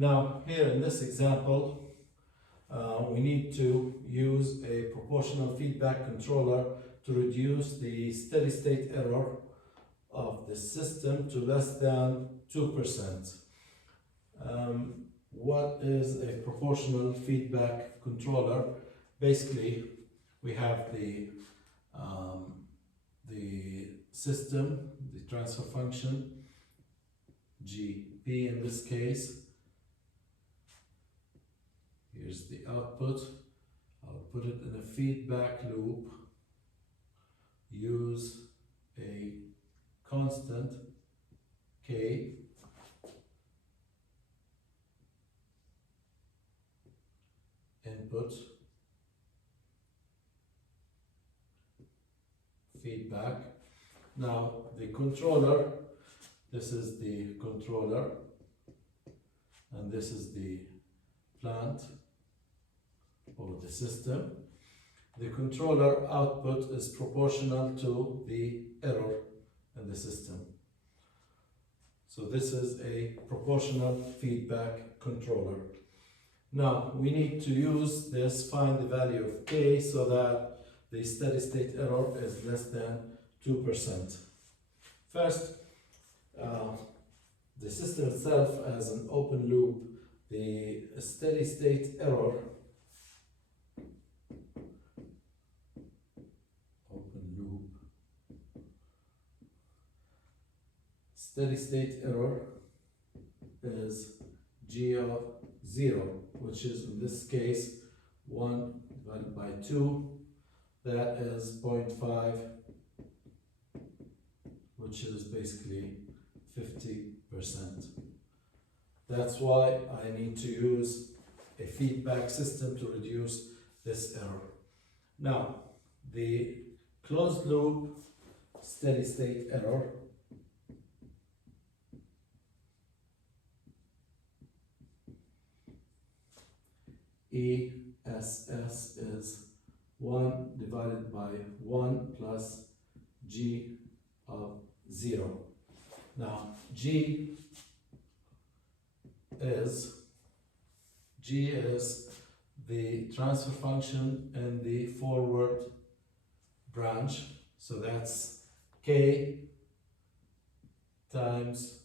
Now here in this example, we need to use a proportional feedback controller to reduce the steady state error of the system to less than 2%. What is a proportional feedback controller? Basically, we have the system, the transfer function, GP in this case. Here's the output. I'll put it in a feedback loop. Use a constant K. Input. Feedback. Now the controller, this is the controller and this is the plant or the system. The controller output is proportional to the error in the system. So this is a proportional feedback controller. Now we need to use this, find the value of K so that the steady state error is less than 2%. First, the system itself has an open loop. The steady state error, open loop, steady state error is G of 0, which is in this case 1 divided by 2, that is 0.5, which is basically 50%. That's why I need to use a feedback system to reduce this error. Now, the closed loop steady state error ESS is 1 divided by 1 plus G of 0. Now, G is the transfer function in the forward branch, so that's K times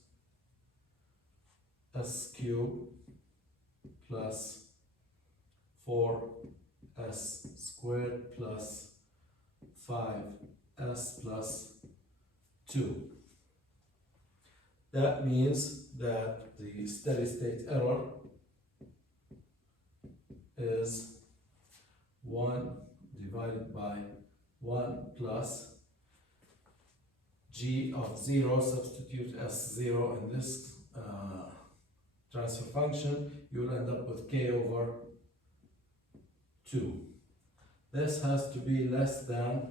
S cubed plus 4s squared plus 5s plus 2. That means that the steady state error is 1 divided by 1 plus G of 0, substitute S0 in this transfer function, you'll end up with K over 2. This has to be less than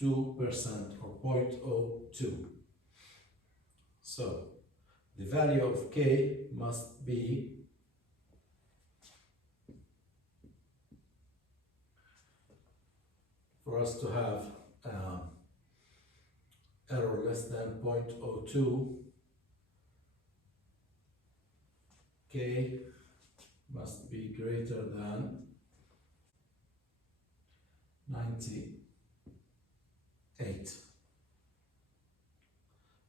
2% or 0.02. So the value of K must be for us to have error less than 0.02, K must be greater than 98.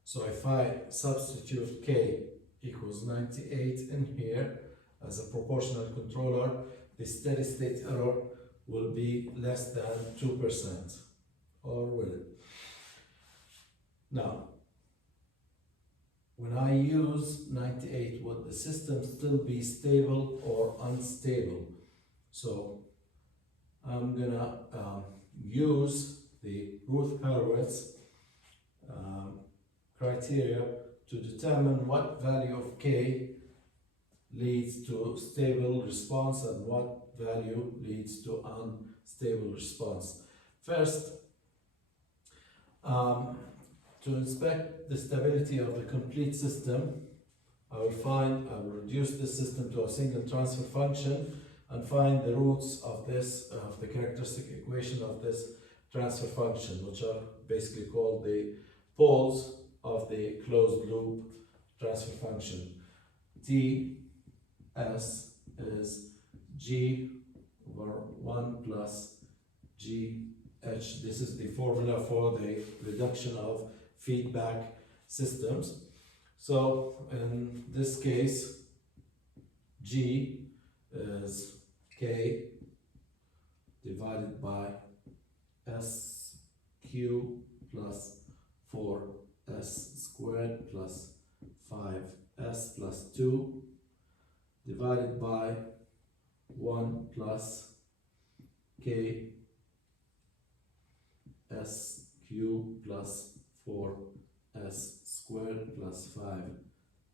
So if I substitute K equals 98 in here as a proportional controller, the steady state error will be less than 2%, or will it? Now, when I use 98, would the system still be stable or unstable? So I'm gonna use the Routh Hurwitz criteria to determine what value of K leads to stable response and what value leads to unstable response. First, to inspect the stability of the complete system, I will reduce this system to a single transfer function and find the roots of this, of the characteristic equation of this transfer function, which are basically called the poles of the closed loop transfer function. Ts is G over 1 plus GH. This is the formula for the reduction of feedback systems. So in this case, G is K divided by SQ plus 4S squared plus 5S plus 2 divided by 1 plus K SQ plus 4S squared plus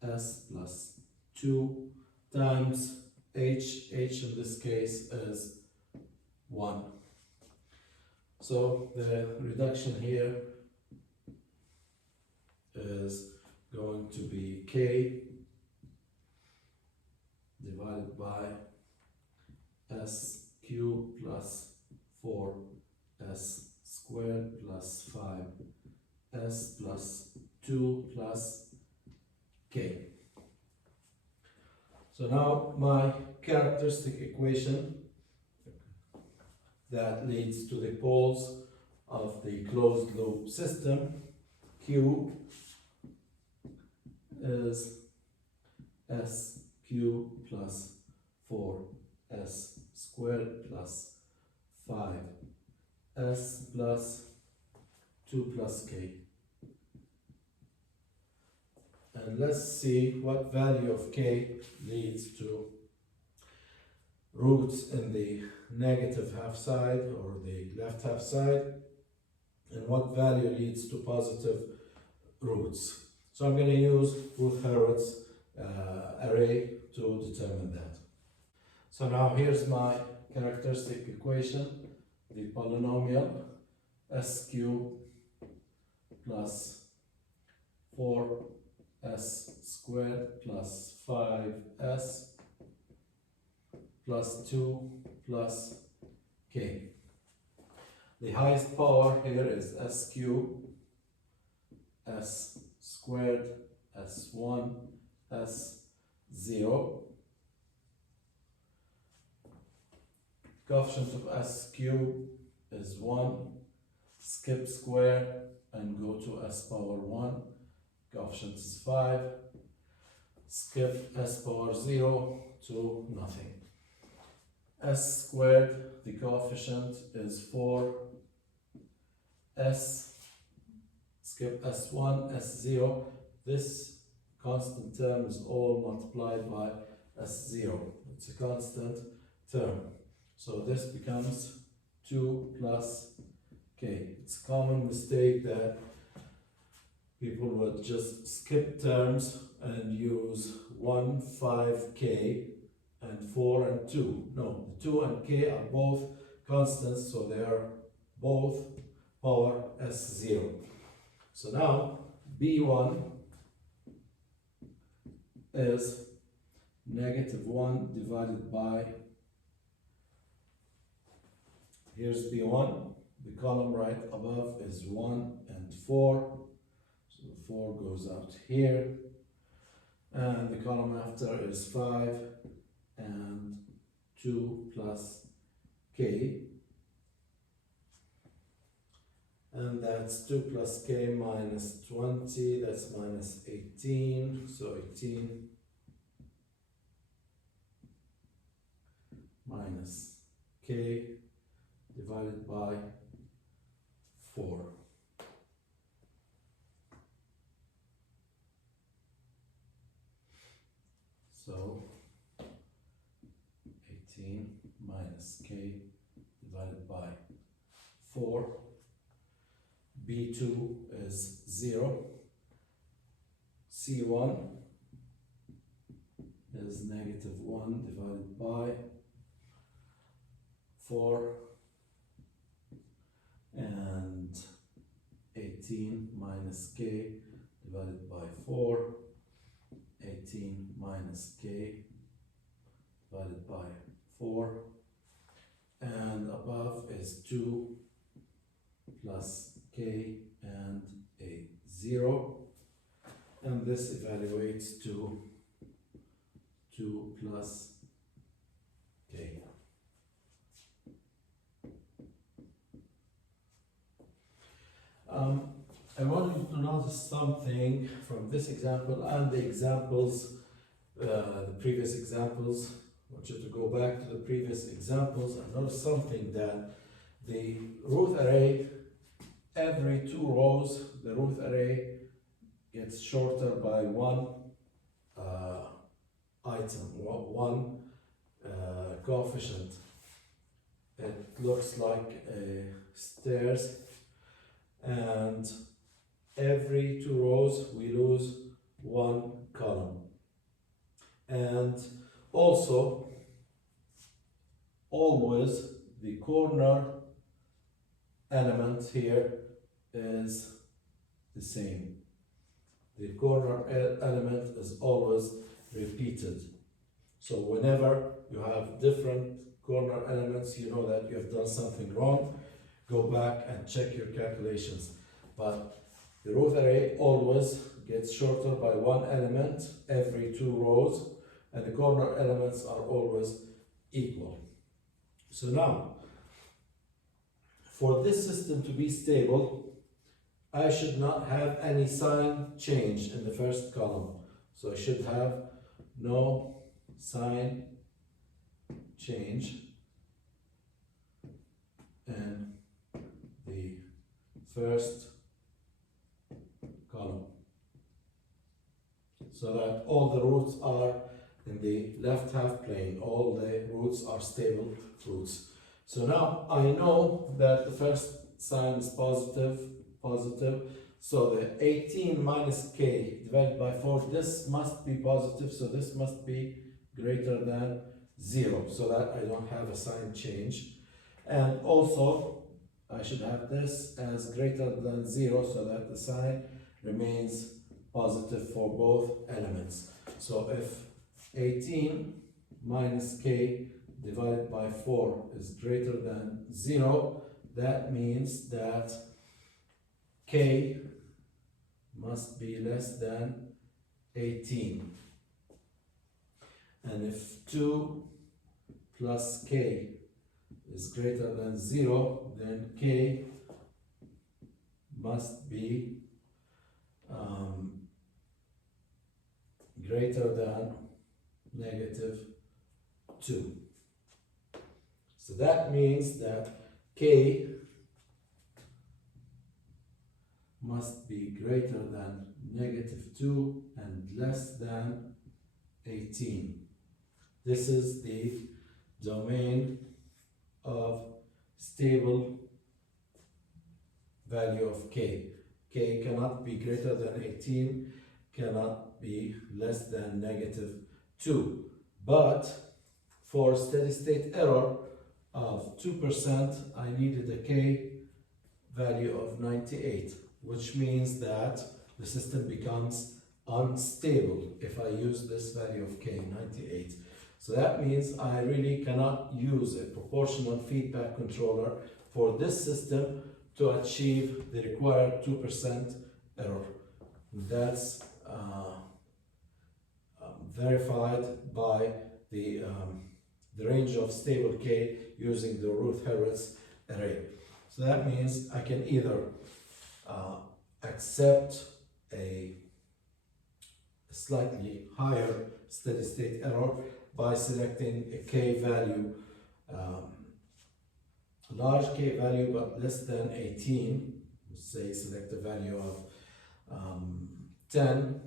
5S plus 2 times H in this case is 1. So the reduction here is going to be K divided by SQ plus 4S squared plus 5S plus 2 plus K. So now my characteristic equation that leads to the poles of the closed loop system, Q is SQ plus 4S squared plus 5S plus 2 plus K. And let's see what value of K leads to roots in the negative half side or the left half side, and what value leads to positive roots. So I'm going to use Routh Hurwitz array to determine that. So now here's my characteristic equation, the polynomial SQ plus 4S squared plus 5S plus 2 plus K. The highest power here is SQ, S squared, S1, S0. Coefficient of SQ is 1. Skip square and go to S power 1. Coefficient is 5. Skip S power 0 to nothing. S squared, the coefficient is 4. S, skip S1, S0. This constant term is all multiplied by S0. It's a constant term. So this becomes 2 plus K. It's a common mistake that people would just skip terms and use 1, 5K and 4 and 2. No, the 2 and K are both constants, so they are both power S0. So now B1 is negative 1 divided by, here's B1, the column right above is 1 and 4, so 4 goes out here, and the column after is 5 and 2 plus K, and that's 2 plus K minus 20, that's minus 18, so 18 minus K divided by 4. So 18 minus K divided by 4. B2 is 0. C1 is negative 1 divided by 4. And 18 minus K divided by 4. 18 minus K divided by 4. And above is 2 plus K and a 0, and this evaluates to 2 plus k. I want you to notice something from this example and the examples, the previous examples. I want you to go back to the previous examples and notice something, that the Routh array, every 2 rows, the Routh array gets shorter by one item, one coefficient. It looks like stairs, and every 2 rows we lose one column. And also, always the corner element here is the same. The corner element is always repeated. So whenever you have different corner elements, you know that you have done something wrong. Go back and check your calculations. But the Routh array always gets shorter by one element every 2 rows, and the corner elements are always equal. So now, for this system to be stable, I should not have any sign change in the first column. So I should have no sign change in the first column, so that all the roots are in the left half plane, all the roots are stable roots. So now I know that the first sign is positive, so the 18 minus k divided by 4, this must be positive, so this must be greater than 0, so that I don't have a sign change. And also I should have this as greater than 0, so that the sign remains positive for both elements. So if 18 minus k divided by 4 is greater than 0, that means that k must be less than 18. And if 2 plus k is greater than 0, then k must be greater than negative 2. So that means that k must be greater than negative 2 and less than 18. This is the domain of stable value of k. K cannot be greater than 18, cannot be less than negative 2. But for steady state error of 2%, I needed a k value of 98, which means that the system becomes unstable if I use this value of k, 98. So that means I really cannot use a proportional feedback controller for this system to achieve the required 2% error. That's verified by the range of stable k using the Routh Hurwitz array. So that means I can either accept a slightly higher steady state error by selecting a k value, large k value but less than 18, say select a value of 10,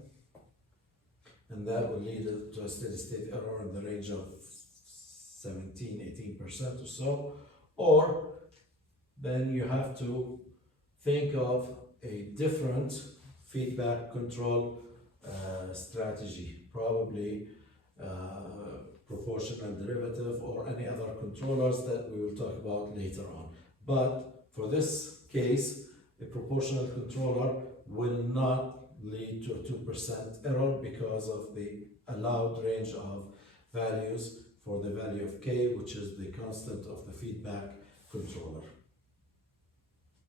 and that will lead to a steady state error in the range of 17–18% or so. Or then you have to think of a different feedback control strategy, probably proportional derivative or any other controllers that we will talk about later on. But for this case, a proportional controller will not lead to a 2% error because of the allowed range of values for the value of k, which is the constant of the feedback controller.